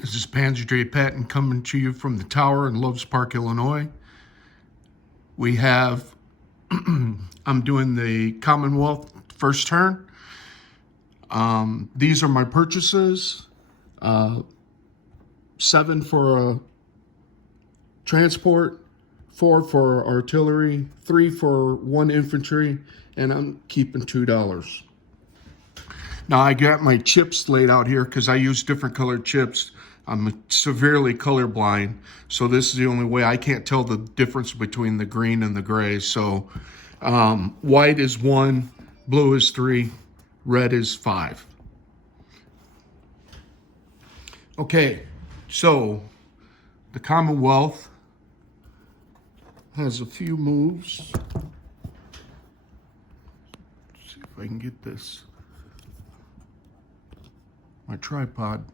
This is Pansy J. Patton coming to you from the tower in Loves Park, Illinois. We have, I'm doing the Commonwealth first turn. These are my purchases. 7 for transport, 4 for artillery, 3 for 1 infantry, and I'm keeping $2. Now I got my chips laid out here because I use different colored chips. I'm severely colorblind, so this is the only way. I can't tell the difference between the green and the gray. So white is 1, blue is 3, red is 5. Okay, so the Commonwealth has a few moves. Let's see if I can get this. My tripod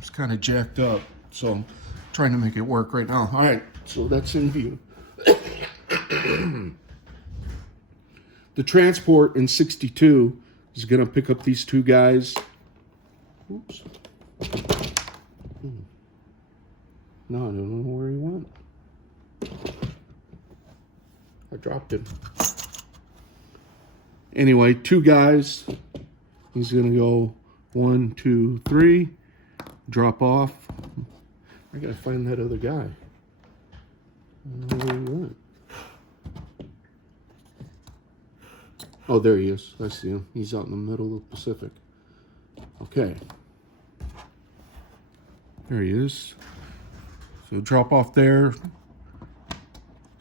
is kind of jacked up, so I'm trying to make it work right now. All right, so that's in view. The transport in 62 is going to pick up these 2 guys. Oops. No, I don't know where he went. I dropped him. Anyway, 2 guys. He's going to go 1, 2, 3. Drop off. I gotta find that other guy. I don't know where he went. Oh, there he is. I see him. He's out in the middle of the Pacific. Okay. There he is. So drop off there.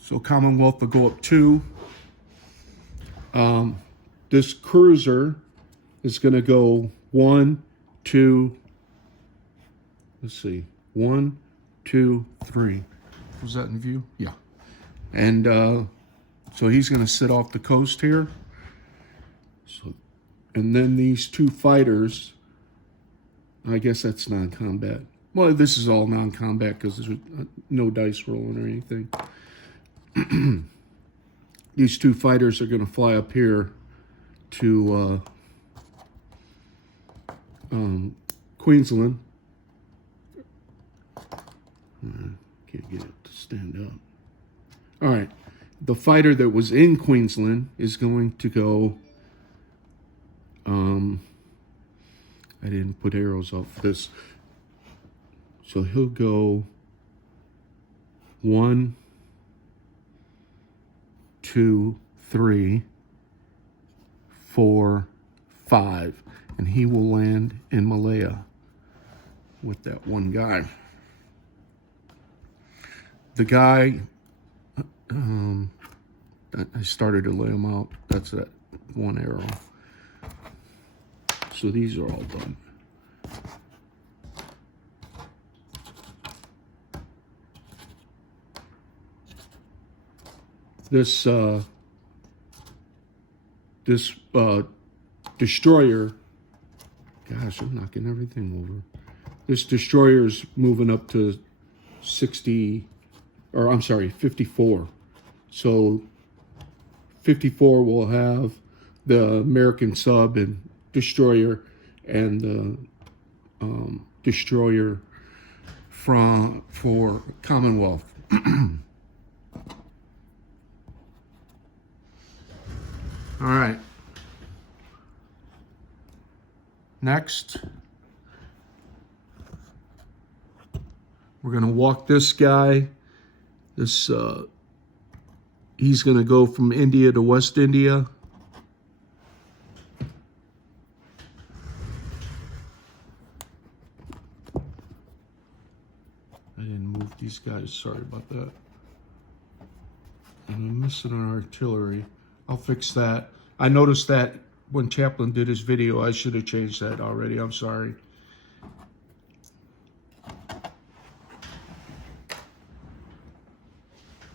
So Commonwealth will go up 2. This cruiser is going to go 1, 2. Let's see. 1, 2, 3. Was that in view? Yeah. And so he's going to sit off the coast here. So, and then these 2 fighters. I guess that's non-combat. Well, this is all non-combat because there's no dice rolling or anything. These 2 fighters are going to fly up here to Queensland. Can't get it to stand up. All right. The fighter that was in Queensland is going to go... I didn't put arrows out for this. So he'll go 1, 2, 3, 4, 5. And he will land in Malaya with that 1 guy. The guy, I started to lay him out. That's that 1 arrow. So these are all done. This destroyer, gosh, I'm knocking everything over. This destroyer's moving up to 54. So 54 will have the American sub and destroyer and the destroyer for Commonwealth. All right. Next, we're going to walk this guy. This he's going to go from India to West India. I didn't move these guys. Sorry about that. And I'm missing an artillery. I'll fix that. I noticed that when Chaplin did his video. I should have changed that already. I'm sorry.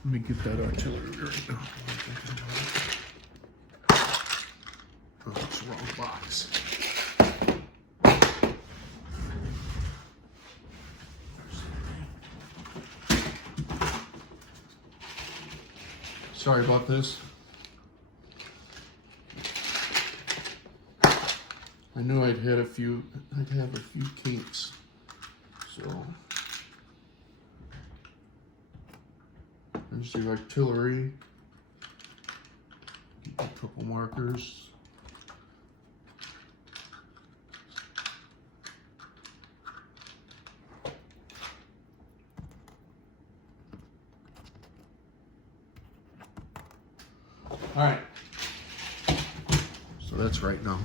Let me get that artillery right now. Oh, it's the wrong box. Sorry about this. I knew I'd have a few kinks. There's the artillery. A couple markers. All right. So that's right now.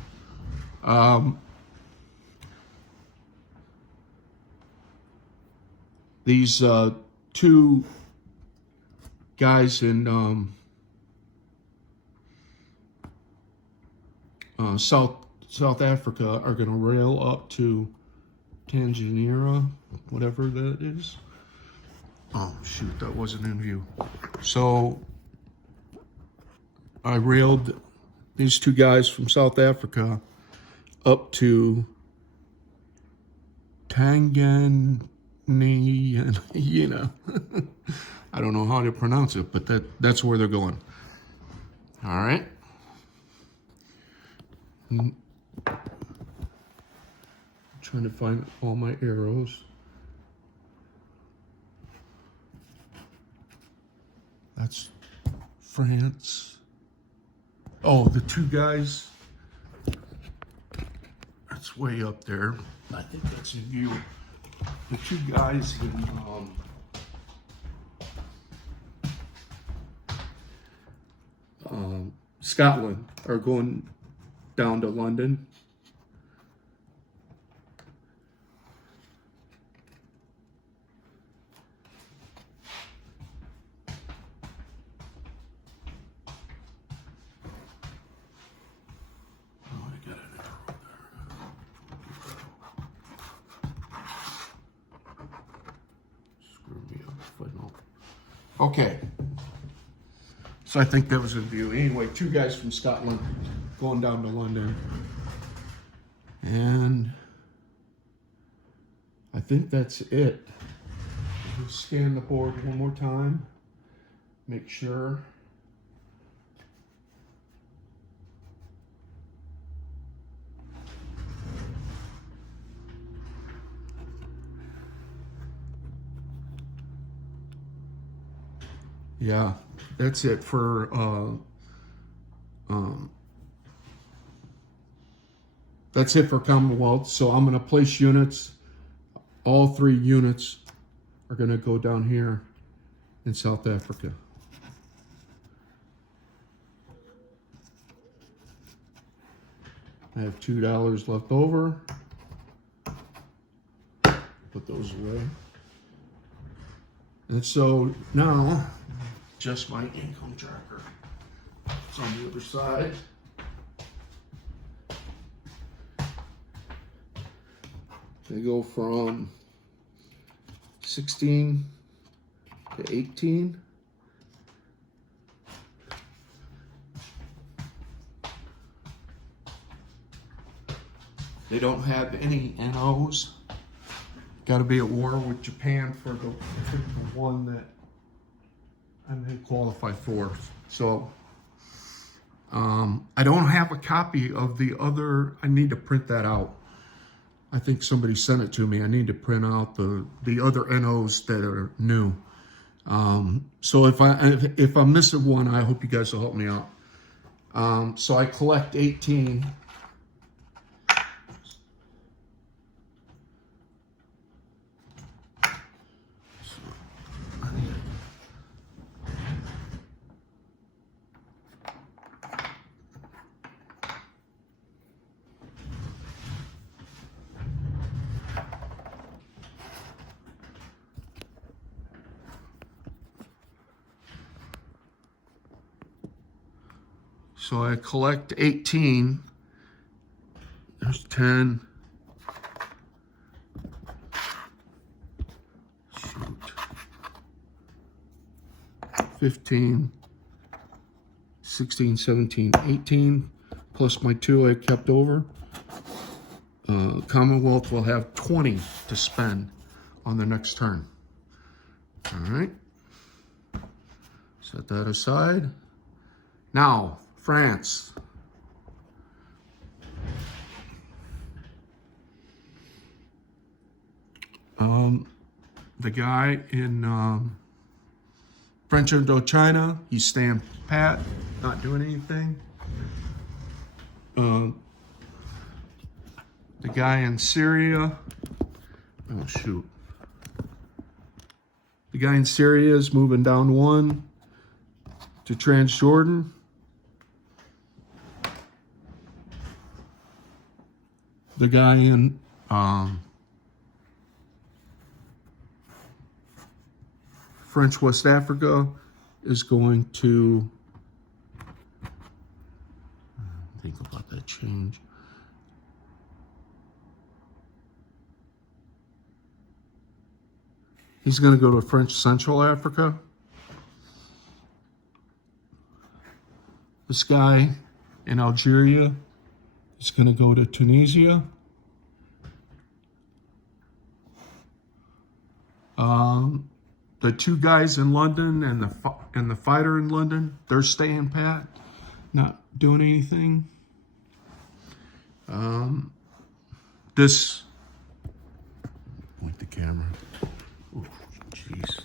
These two guys in South Africa are going to rail up to Tangiera, whatever that is. Oh shoot, that wasn't in view. So I railed these two guys from South Africa up to Tanganyika. I don't know how to pronounce it, but that's where they're going. All right. I'm trying to find all my arrows. That's France. Oh, the two guys. That's way up there. I think that's in view. The two guys in Scotland are going down to London. Okay, so I think that was in view. Anyway, two guys from Scotland going down to London. And I think that's it. We'll scan the board one more time. Make sure. Yeah, that's it for Commonwealth. So I'm going to place units. All 3 units are going to go down here in South Africa. I have $2 left over. Put those away. And so now, just my income tracker. It's on the other side. They go from 16 to 18. They don't have any NOs. Got to be at war with Japan for the one that I may qualify for. So I don't have a copy of the other. I need to print that out. I think somebody sent it to me. I need to print out the other NOs that are new. So if I'm missing one, I hope you guys will help me out. So I collect 18. So I collect 18. There's 10. Shoot. 15. 16, 17, 18. Plus my 2 I kept over. Commonwealth will have 20 to spend on the next turn. All right. Set that aside. Now, France. The guy in French Indochina, he's staying pat, not doing anything. The guy in Syria, oh shoot. The guy in Syria is moving down 1 to Transjordan. The guy in French West Africa is going to think about that change. He's going to go to French Central Africa. This guy in Algeria is going to go to Tunisia. The 2 guys in London and the fighter in London, they're staying pat, not doing anything. This, point the camera. Oh, jeez.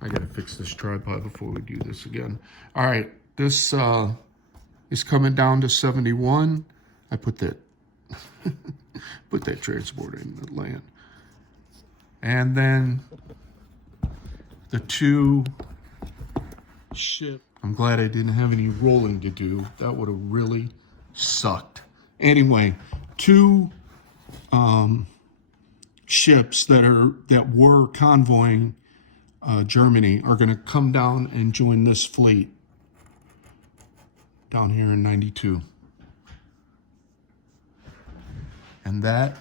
I gotta fix this tripod before we do this again. All right, this is coming down to 71. I put that put that transport in the land. And then the 2 ship. I'm glad I didn't have any rolling to do. That would have really sucked. Anyway, 2 ships that were convoying Germany are going to come down and join this fleet down here in 92. And that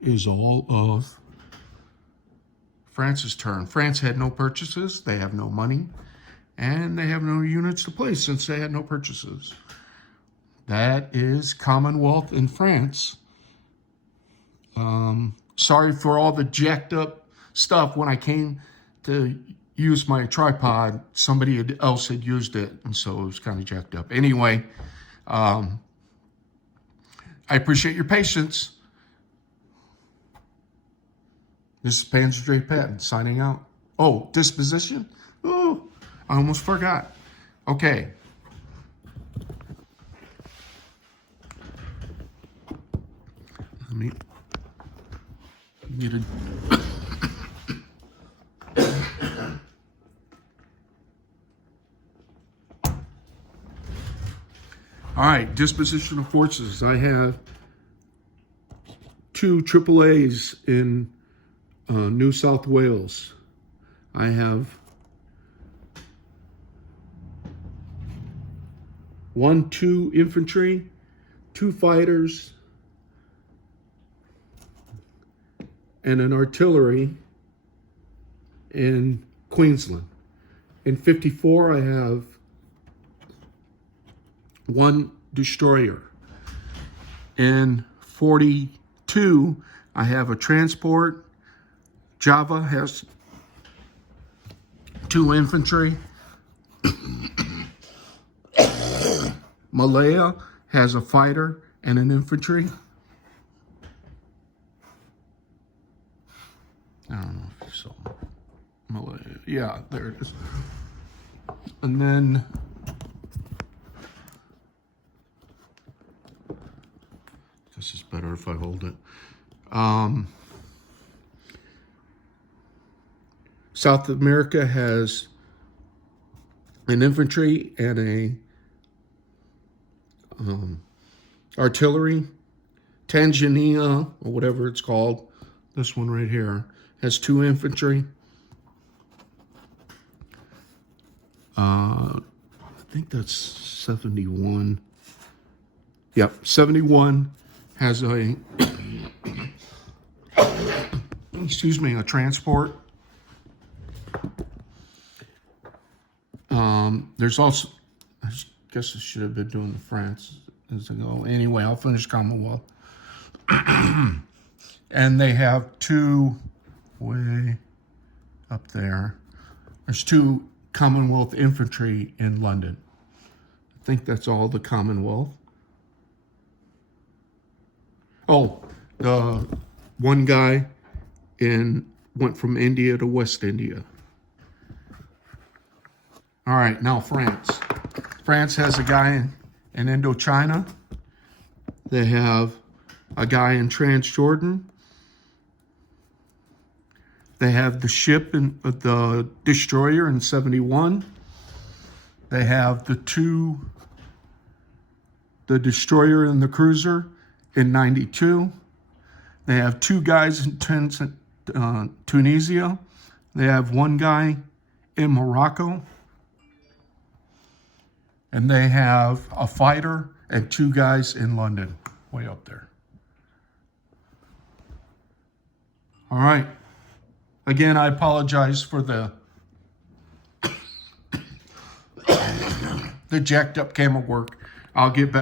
is all of France's turn. France had no purchases, they have no money, and they have no units to place since they had no purchases. That is Commonwealth in France. Sorry for all the jacked up stuff. When I came to use my tripod, somebody else had used it, and so it was kind of jacked up. Anyway, I appreciate your patience. This is Panzer J. Patton signing out. Oh, disposition? Oh, I almost forgot. Okay. Let me get a... All right, disposition of forces. I have 2 AAAs in New South Wales. I have 2 infantry, 2 fighters, and an artillery in Queensland. In 54, I have 1 destroyer. In 42, I have a transport. Java has 2 infantry. Malaya has a fighter and an infantry. I don't know if you saw Malaya. Yeah, there it is. And then this is better if I hold it. South America has an infantry and a artillery. Tanzania, or whatever it's called, this one right here, has 2 infantry. I think that's 71. Yep, 71 has a, excuse me, a transport. There's also, I guess I should have been doing the France as I go. Anyway, I'll finish Commonwealth. And they have 2 way up there. There's 2 Commonwealth infantry in London. I think that's all the Commonwealth. Oh, the 1 guy went from India to West India. All right, now France. France has a guy in Indochina. They have a guy in Transjordan. They have the ship and the destroyer in 71. They have the destroyer and the cruiser in 92. They have 2 guys in Tunisia. They have 1 guy in Morocco. And they have a fighter and 2 guys in London, way up there. All right. Again, I apologize for the jacked up camera work. I'll get back.